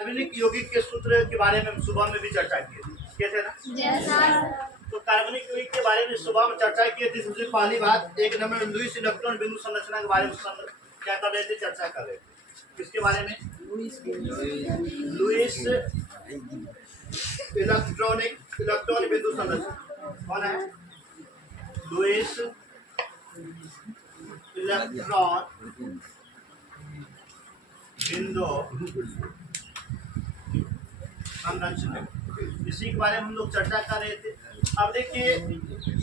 कार्बनिक यौगिक के सूत्र के बारे में सुबह में भी चर्चा की थी, कैसे ना? तो कार्बनिक यौगिक के बारे में सुबह में चर्चा की थी। सबसे पहली बात 1 नंबर लुईस इलेक्ट्रॉन बिंदु संरचना के बारे में क्या कर रहे थे, चर्चा कर रहे थे। किसके बारे में? लुईस इलेक्ट्रॉन बिंदु संरचना। कौन है? लुईस इलेक्ट्रॉन बिंदु संरचना, इसी के बारे में हम लोग चर्चा कर रहे थे। अब देखिए,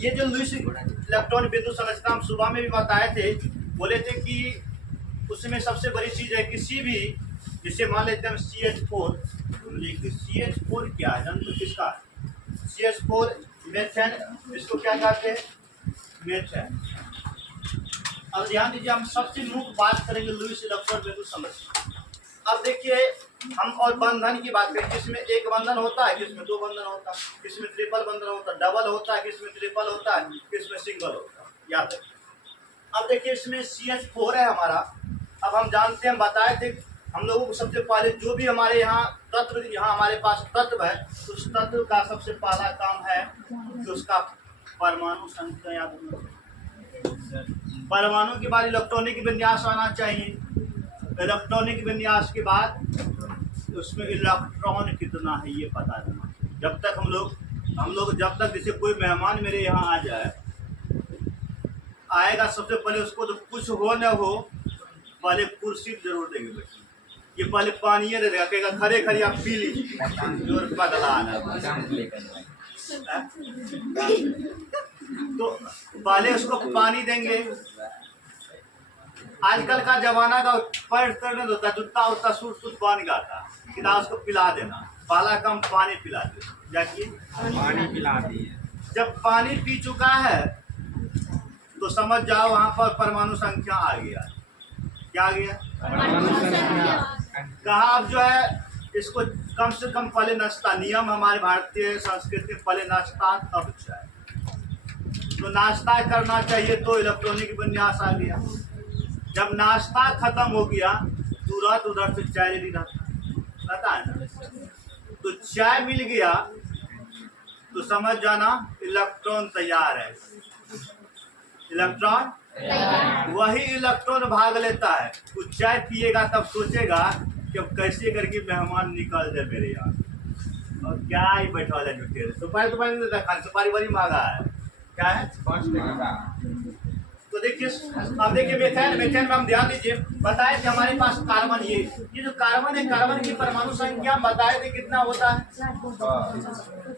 ये जो लुईस इलेक्ट्रॉन बिंदु संरचना हम सुबह में भी बताए थे, बोले थे कि उसमें सबसे बड़ी चीज है किसी भी, जिसे मान लेते हैं CH4, CH4 क्या है जंतु किसका? CH4 मेथेन, इसको क्या कहते हैं? मेथेन। अब ध्यान दीजिए, हम सबसे मुख्य बात करेंगे लुईस इलेक्ट्रॉन बिंदु संरचना। अब देखिए, हम और बंधन की बात करें, किसमें एक बंधन होता है, किसमें दो बंधन होता है, किसमें ट्रिपल बंधन होता है, डबल होता है, किसमें ट्रिपल होता है, किसमें सिंगल होता है, याद रखिए। अब देखिए, इसमें CH4 है हमारा। अब हम जानते हैं, हम बताए थे हम लोगों को सबसे पहले जो भी हमारे यहाँ तत्व, यहाँ हमारे पास तत्व है, उस तत्व का सबसे पहला काम है कि उसका परमाणु संख्या याद होना चाहिए। परमाणु के बाद इलेक्ट्रॉनिक विन्यास आना चाहिए। इलेक्ट्रॉनिक विन्यास के बाद उसमें इलेक्ट्रॉन कितना है ये पता रहना चाहिए। जब तक हम लोग जब तक जैसे कोई मेहमान मेरे यहाँ आ जाए, आएगा, सबसे पहले उसको तो कुछ हो न हो, पहले कुर्सी जरूर देंगे बच्चे। ये पहले पानी दे देगा, कहेगा खड़े खड़े आप पी लीजिए, और बदला तो पहले उसको पानी देंगे। आजकल का जमाना का पैर करने होता, जूता उतना सूट बन गया था, सीधा उसको पिला देना। पहला काम पानी पिला दे, जाके पानी पिला दिए। जब पानी पी चुका है तो समझ जाओ वहां पर परमाणु संख्या आ गया। क्या आ गया? कहा अब जो है इसको कम से कम पहले नाश्ता, नियम हमारे भारतीय संस्कृति में पहले नाश्ता तब चाय। तो नाश्ता करना चाहिए, तो इलेक्ट्रॉनिक विन्यास आ गया। जब नाश्ता खत्म हो गया, तुरंत उधर से चाय रेडी रहता है ना, तो चाय मिल गया तो समझ जाना इलेक्ट्रॉन तैयार है। इलेक्ट्रॉन वही इलेक्ट्रॉन भाग लेता है। वो चाय पिएगा तब सोचेगा कि अब कैसे करके मेहमान निकल जाए मेरे यहाँ, और क्या ही बैठा जाए जुटे। सुपारी तो नहीं देता, खाली सुपारी बड़ी महंगा है। क्या है? तो देखिए, अब देखिए मेथेन में हम ध्यान दीजिए, बताए थे हमारे पास कार्बन, ये जो कार्बन है, कार्बन की परमाणु संख्या बताए थे कितना होता है?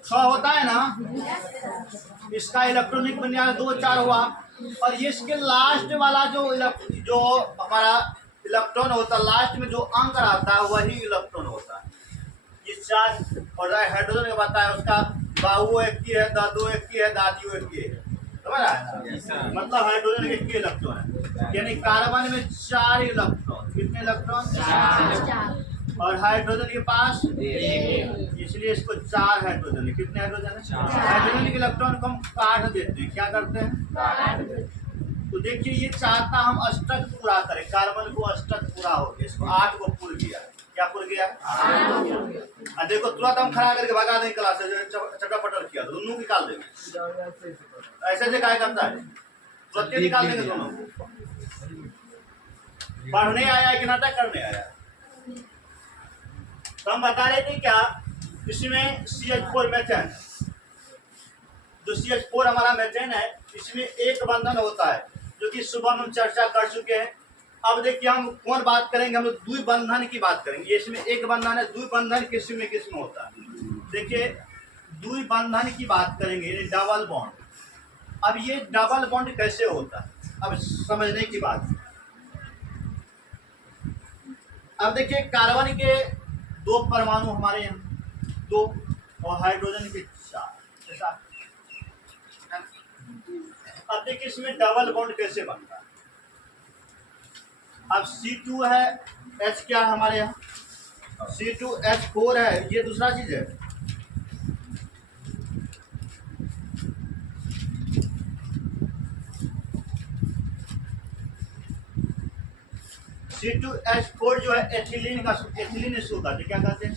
6 होता है ना। इसका इलेक्ट्रॉनिक विन्यास 2 4 हुआ, और ये इसके लास्ट वाला जो हमारा इलेक्ट्रॉन होता है, लास्ट में जो अंक आता है वही इलेक्ट्रॉन होता है। ये 4 और हाइड्रोजन का बताया, उसका बाहु एक ही है, दादू एक ही है, दादियों एक ही है, समझ रहा है? मतलब हाइड्रोजन के 1 इलेक्ट्रॉन है, यानी कार्बन में 4 इलेक्ट्रॉन। कितने इलेक्ट्रॉन? 4। और हाइड्रोजन के पास 1, इसलिए इसको 4 हाइड्रोजन है। कितने हाइड्रोजन है? 4। हाइड्रोजन के इलेक्ट्रॉन को हम काट देते हैं। क्या करते हैं? तो देखिए, ये चाहता हम अष्टक पूरा करें, कार्बन को अष्टक पूरा हो गया, इसको 8 को पूर गया। क्या पूर गया? 8। देखो, तुरंत हम खड़ा करके भगा देंगे क्लास से, चटापटर किया तो दोनों निकाल देंगे। ऐसे क्या करता है, तुरंत निकाल देंगे दोनों को। पढ़ने आया कि नाटक करने आया? तो हम बता रहे थे क्या, इसमें CH4 मेथेन, जो CH4 हमारा मेथेन है, इसमें एक बंधन होता है, जो कि सुबह हम चर्चा कर चुके हैं। अब देखिए, हम कौन बात करेंगे, हम लोग द्विबंधन की बात करेंगे। इसमें एक बंधन है, द्विबंधन किसमें होता है? देखिए, द्विबंधन की बात करेंगे, डबल बॉन्ड। अब ये डबल बॉन्ड कैसे होता है, अब समझने की बात। अब देखिए, कार्बन के 2 परमाणु हमारे यहाँ 2, और हाइड्रोजन के 4, ऐसा। अब देखिए, इसमें डबल बॉन्ड कैसे बनता है। अब C2 है, H क्या है हमारे यहाँ? C2H4 है, ये दूसरा चीज है। C2H4 जो है एथिलीन का, एथिलीन इसको कहते हैं, क्या कहते हैं,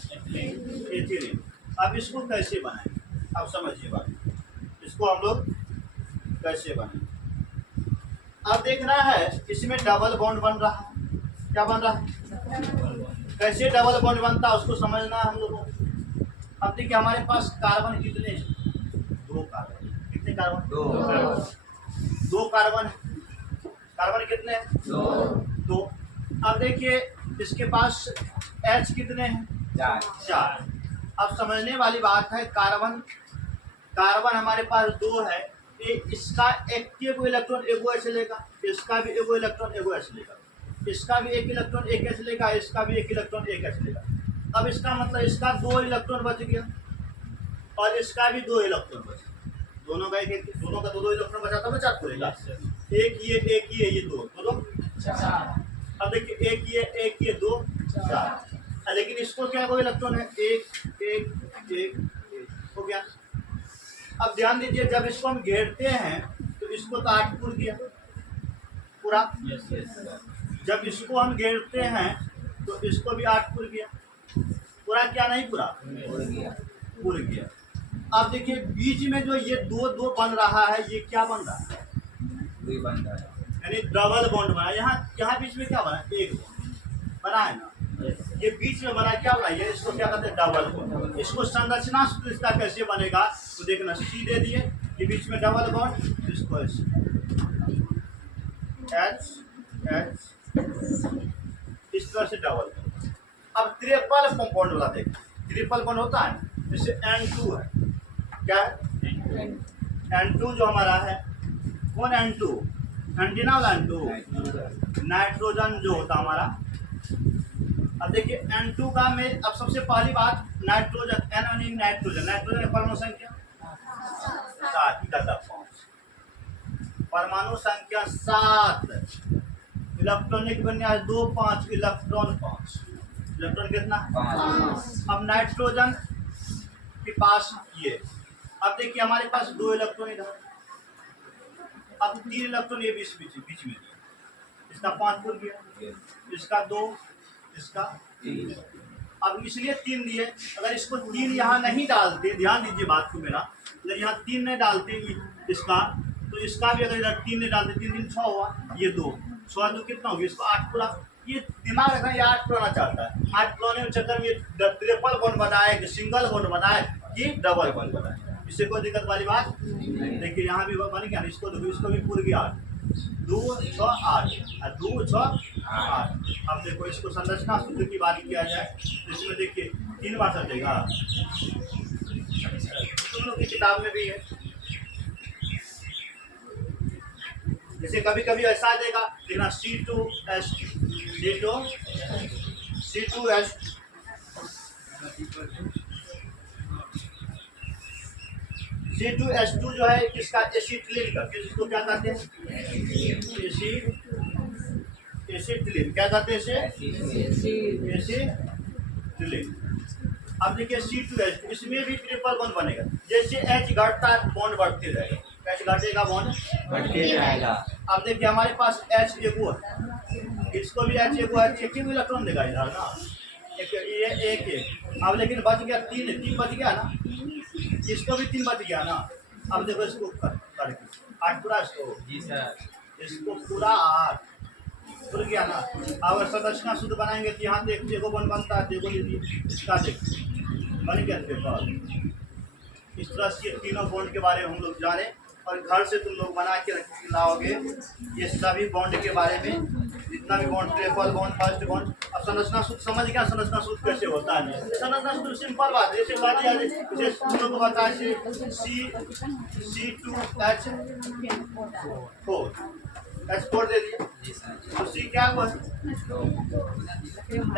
एथिलीन। अब इसको कैसे बनाएंगे, अब समझिए बात, इसको हम लोग कैसे बनाएंगे। अब देखना है इसमें डबल बॉन्ड बन रहा है, क्या बन रहा है, कैसे डबल बॉन्ड बनता है उसको समझना है हम लोगों को। अब देखिए हमारे पास कार्बन कितने हैं, 2 कार्बन, कितने कार्बन, 2 कार्बन, कार्बन कितने हैं, 2। अब देखिए इसके पास H कितने हैं, 4। अब समझने वाली बात है, कार्बन कार्बन हमारे पास 2 है, इसका एक इलेक्ट्रॉन एगो H लेगा, इसका भी एगो इलेक्ट्रॉन एगो H लेगा, इसका भी 1 इलेक्ट्रॉन 1 H लेगा, इसका भी 1 इलेक्ट्रॉन 1 H लेगा। अब इसका मतलब इसका 2 इलेक्ट्रॉन बच गया और इसका भी 2 इलेक्ट्रॉन बच गया, दोनों का दोनों का 2 इलेक्ट्रॉन बचा तो बचा खुलेगा, एक ये 2 दोनों 4। अब देखिए एक ये 2 4, लेकिन इसको क्या कोई इलेक्ट्रॉन है, 1 हो गया। अब ध्यान दीजिए जब इसको हम घेरते हैं तो इसको तो 8 पूर गया पूरा, जब इसको हम घेरते हैं तो इसको भी 8 पूर गया पूरा, क्या नहीं पूरा, पूर गया। अब देखिए बीच में जो ये 2 बन रहा है, ये क्या बन रहा है, यानी डबल बॉन्ड बना। यहाँ बीच में क्या बना, 1 बॉन्ड बना है ना, ये बीच में बना, क्या बना, ये इसको क्या कहते हैं, डबल बॉन्ड। इसको संरचना सूत्र इसका कैसे बनेगा तो देखना, C दे दिए कि बीच में डबल बॉन्ड, इसको H इस तरह से डबल बॉन्ड। अब ट्रिपल बॉन्ड वाला देख, ट्रिपल बॉन्ड होता है, जैसे N2 है, क्या है, N2 जो हमारा है, कौन N2, एंटीना वाला N2, नाइट्रोजन जो होता हमारा। अब देखिए N2 का में, अब सबसे पहली बात नाइट्रोजन, N यानी नाइट्रोजन, नाइट्रोजन परमाणु संख्या 7 का 5, परमाणु संख्या 7, इलेक्ट्रॉनिक विन्यास 2 5, इलेक्ट्रॉन 5, इलेक्ट्रॉन कितना 5। अब नाइट्रोजन के पास ये, अब देखिए हमारे पास 2 इलेक्ट्रॉन इधर, अब 3 इलेक्ट्रॉन ये बीच में, इसका 5 पूर गया, इसका 2, इसका 3। अब इसलिए 3 दिए, अगर इसको 3 यहाँ नहीं डालते, ध्यान दीजिए बात को मेरा, अगर यहाँ 3 नहीं डालते इसका, तो इसका भी अगर इधर 3 नहीं डालते, 3 3 6 हुआ, ये 2 6 2 कितना हो गया, इसको 8 पूरा। ये दिमाग रखना, ये 8 पुराना चाहता है, 8 पुराने चक्कर में ट्रिपल बॉन्ड बनाए कि सिंगल बॉन्ड बनाए कि डबल बॉन्ड बनाए, इससे कोई दिक्कत वाली बात। देखिए यहाँ भी बन गया, इसको देखो, इसको भी पूर गया 8, 2 6 8 और 2 6 8। अब देखो इसको संरचना सूत्र की बात किया जाए तो इसमें देखिए 3 बार सटेगा, तुम लोग की किताब में भी है, जैसे कभी कभी ऐसा देगा, देखना C2H2 जो है किसका, एसिटिलीन का, किसको क्या कहते हैं, एसिटिलीन, क्या कहते हैं इसे, एसिटिलीन। अब देखिए C2H2, इसमें भी ट्रिपल बॉन्ड बनेगा, जैसे H घटता है बॉन्ड बढ़ते रहेगा, H घटेगा बॉन्ड बढ़ते रहेगा। अब देखिए हमारे पास H एगो है, इसको भी H एगो है, एक ही इलेक्ट्रॉन देगा इधर ना, एक। अब लेकिन बच गया 3 बच गया ना, इसको भी 3 बच गया ना। अब देखो इसको करके 8 पूरा, इसको पूरा 8 खुल गया ना। अब संरचना शुद्ध बनाएंगे तो यहाँ देख, देखो बन बनता है, देखो लीजिए, इसका देखो बन गया पेपर। इस तरह से 3 बॉन्ड के बारे में हम लोग जाने, और घर से तुम लोग बना के लाओगे ये सभी बॉन्ड के बारे में, जितना भी bond, triple bond, first bond. अब संरचना सूत्र समझ गया, संरचना सूत्र कैसे होता है, संरचना सूत्र सिंपल बात है, जैसे बात याद है, जैसे तुम लोग को बताए C2H4 दे दिया, तो C क्या हुआ,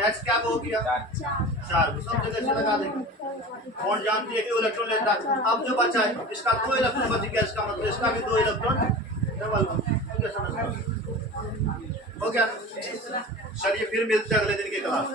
H क्या हो गया 4, सब जगह से लगा देंगे। बॉन्ड जानती है कि इलेक्ट्रॉन लेता है। अब जो बचा है, इसका 2 इलेक्ट्रॉन बच गया, इसका मतलब इसका भी 2 इलेक्ट्रॉन डबल हो गया। चलिए फिर मिलते हैं अगले दिन की क्लास।